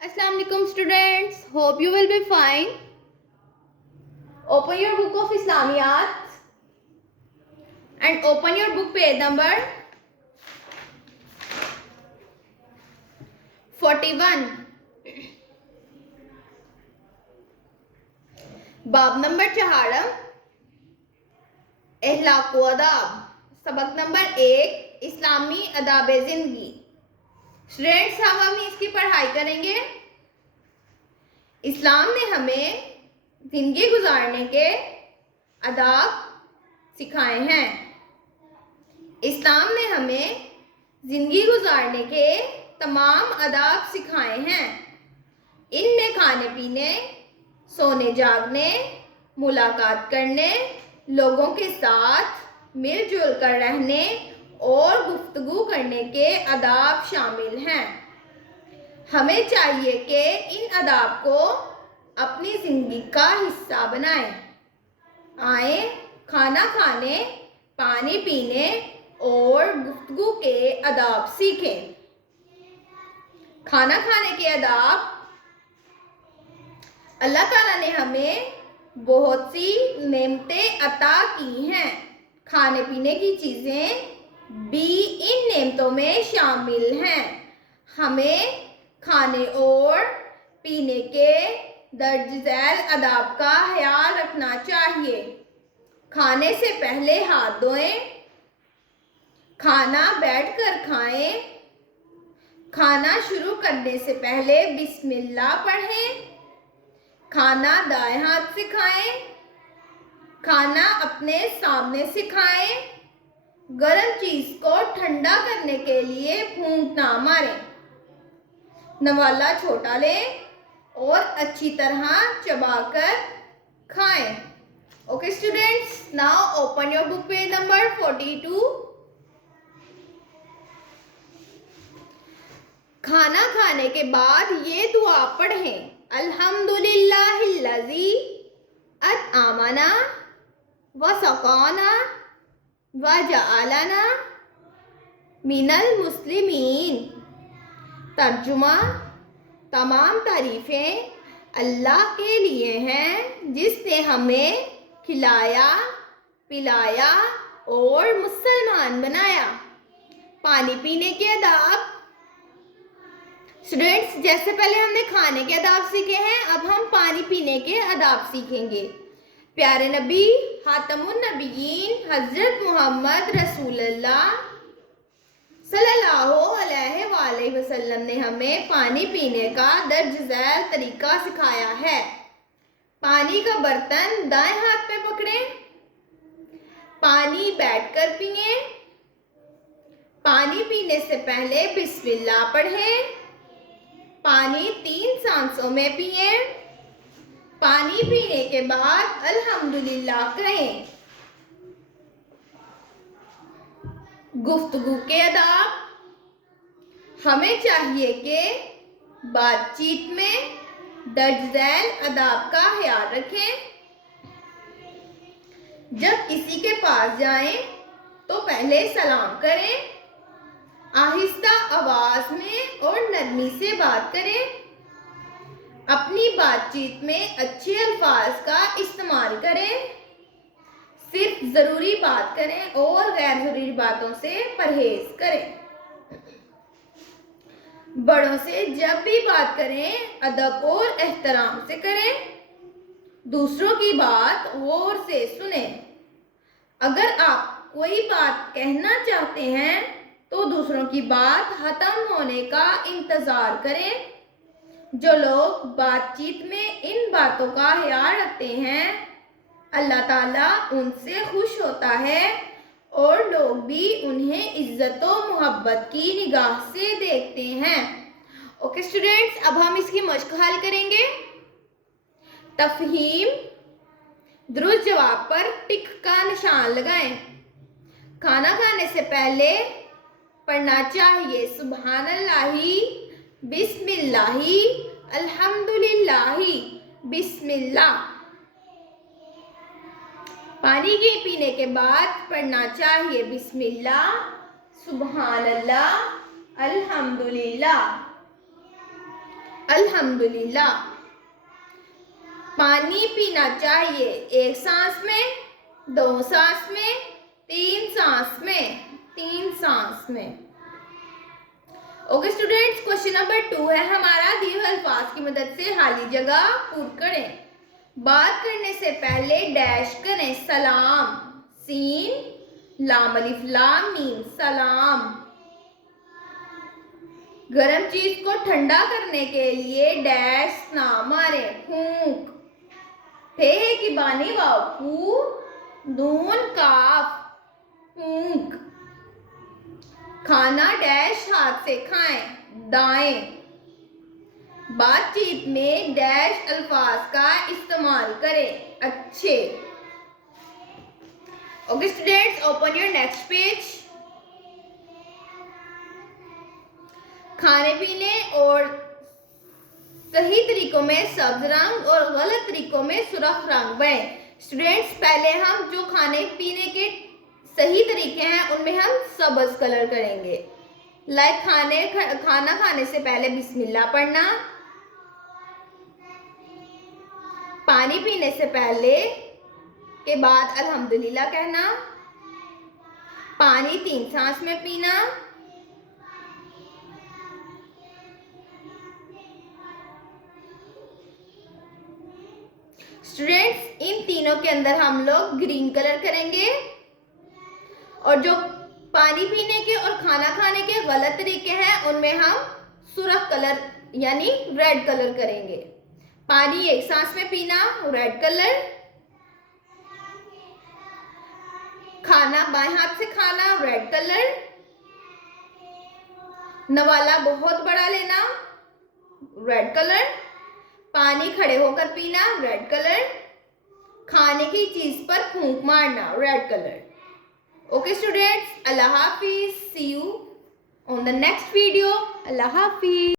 Assalamu alaikum students, hope you will be fine. Open your book of Islamiyat and open your book page number 41. बाब number 4 अखलाक व अदाब। सबक number 1 इस्लामी अदाब ज़िंदगी। Students हम इसकी पढ़ाई करेंगे। इस्लाम ने हमें ज़िंदगी गुजारने के अदाब सिखाए हैं। इस्लाम ने हमें ज़िंदगी गुजारने के तमाम अदाब सिखाए हैं। इनमें खाने पीने, सोने जागने, मुलाकात करने, लोगों के साथ मिलजुल कर रहने और गुफ्तगू करने के अदाब शामिल हैं। हमें चाहिए कि इन अदाब को अपनी ज़िंदगी का हिस्सा बनाएं। आए खाना खाने, पानी पीने और गुफ्तगू के अदाब सीखें। खाना खाने के अदाब। अल्लाह ताला ने हमें बहुत सी नेमतें अता की हैं। खाने पीने की चीज़ें भी इन नेमतों में शामिल हैं। हमें खाने और पीने के दर्ज झैल अदाब का ख्याल रखना चाहिए। खाने से पहले हाथ धोएं। खाना बैठकर खाएं। खाना शुरू करने से पहले बिस्मिल्लाह पढ़ें। खाना दाएं हाथ से खाएं। खाना अपने सामने से खाएं। गर्म चीज़ को ठंडा करने के लिए फूंक ना मारें। नवाला छोटा लें और अच्छी तरह चबाकर खाएं। Okay students, now open your book page number 42। खाना खाने के बाद ये दुआ पढ़ें। अल्हम्दुलिल्लाहिल्लज़ी अतआमना व सक़ाना व जअलना मिनल मुस्लिमीन। तर्जुमा: तमाम तारीफ़ें अल्लाह के लिए हैं जिसने हमें खिलाया, पिलाया और मुसलमान बनाया। पानी पीने के अदाब। स्टूडेंट्स, जैसे पहले हमने खाने के अदाब सीखे हैं, अब हम पानी पीने के अदाब सीखेंगे। प्यारे नबी खातमुन नबीयीन हज़रत मोहम्मद रसूलुल्लाह सल्लल्लाहु अलैहि वसल्लम ने हमें पानी पीने का दर्ज झैल तरीका सिखाया है। पानी का बर्तन दाएं हाथ में पकड़ें। पानी बैठकर पिएं। पानी पीने से पहले बिस्मिल्लाह पढ़ें। पानी 3 सांसों में पिएं। पानी पीने के बाद अल्हम्दुलिल्लाह कहें। गुफ्तगू के अदाब। हमें चाहिए कि बातचीत में दर्ज झैल अदाब का ख्याल रखें। जब किसी के पास जाएं तो पहले सलाम करें। आहिस्ता आवाज में और नरमी से बात करें। अपनी बातचीत में अच्छे अल्फाज का इस्तेमाल करें। सिर्फ ज़रूरी बात करें और गैर ज़रूरी बातों से परहेज करें। बड़ों से जब भी बात करें अदब और एहतराम से करें। दूसरों की बात गौर से सुनें। अगर आप कोई बात कहना चाहते हैं तो दूसरों की बात ख़त्म होने का इंतज़ार करें। जो लोग बातचीत में इन बातों का ख्याल रखते हैं, अल्लाह ताला उनसे खुश होता है और लोग भी उन्हें इज्जत और मोहब्बत की निगाह से देखते हैं। ओके स्टूडेंट्स, अब हम इसकी मश्क हल करेंगे। तफहीम: दुरुस्त जवाब पर टिक का निशान लगाएं। खाना खाने से पहले पढ़ना चाहिए सुबहानल्लाही, बिस्मिल्लाही, अल्हम्दुलिल्लाही, बिस्मिल्लाह। पानी के पीने के बाद पढ़ना चाहिए बिस्मिल्लाह, सुबहानल्लाह, अल्हम्दुलिल्लाह। अल्हम्दुलिल्लाह। पानी पीना चाहिए 1 सांस में, 2 सांस में, 3 सांस में, 3 सांस में। ओके स्टूडेंट्स, क्वेश्चन नंबर 2 है हमारा, दिए हुए अल्फाज की मदद से खाली जगह पूर्ण करें। बात करने से पहले डैश करें। सलाम, सीन लाम अलिफ लाम मीम, सलाम। गर्म चीज को ठंडा करने के लिए डैश ना मारे, फूंक। फे की बानी वाव, फू नून काफ, फूंक। खाना डैश हाथ से खाएं, दाएं। बातचीत में डैश अल्फाज का इस्तेमाल करें, अच्छे। Okay students, open your next page. खाने पीने और सही तरीकों में सब्ज रंग और गलत तरीकों में सुर्ख रंग बने। स्टूडेंट्स, पहले हम जो खाने पीने के सही तरीके हैं उनमें हम सब्ज कलर करेंगे। लाइक खाना खाने से पहले बिस्मिल्लाह पढ़ना, पानी पीने से पहले के बाद अल्हम्दुलिल्लाह कहना, पानी 3 सांस में पीना, स्टूडेंट्स इन तीनों के अंदर हम लोग ग्रीन कलर करेंगे और जो पानी पीने के और खाना खाने के गलत तरीके हैं उनमें हम सुर्ख कलर यानी रेड कलर करेंगे। पानी 1 सांस में पीना, रेड कलर। खाना बाएं हाथ से खाना, रेड कलर। नवाला बहुत बड़ा लेना, रेड कलर। पानी खड़े होकर पीना, रेड कलर। खाने की चीज पर फूंक मारना, रेड कलर। ओके स्टूडेंट्स, अल्लाह हाफिज, see you on the next video. अल्लाह हाफिज।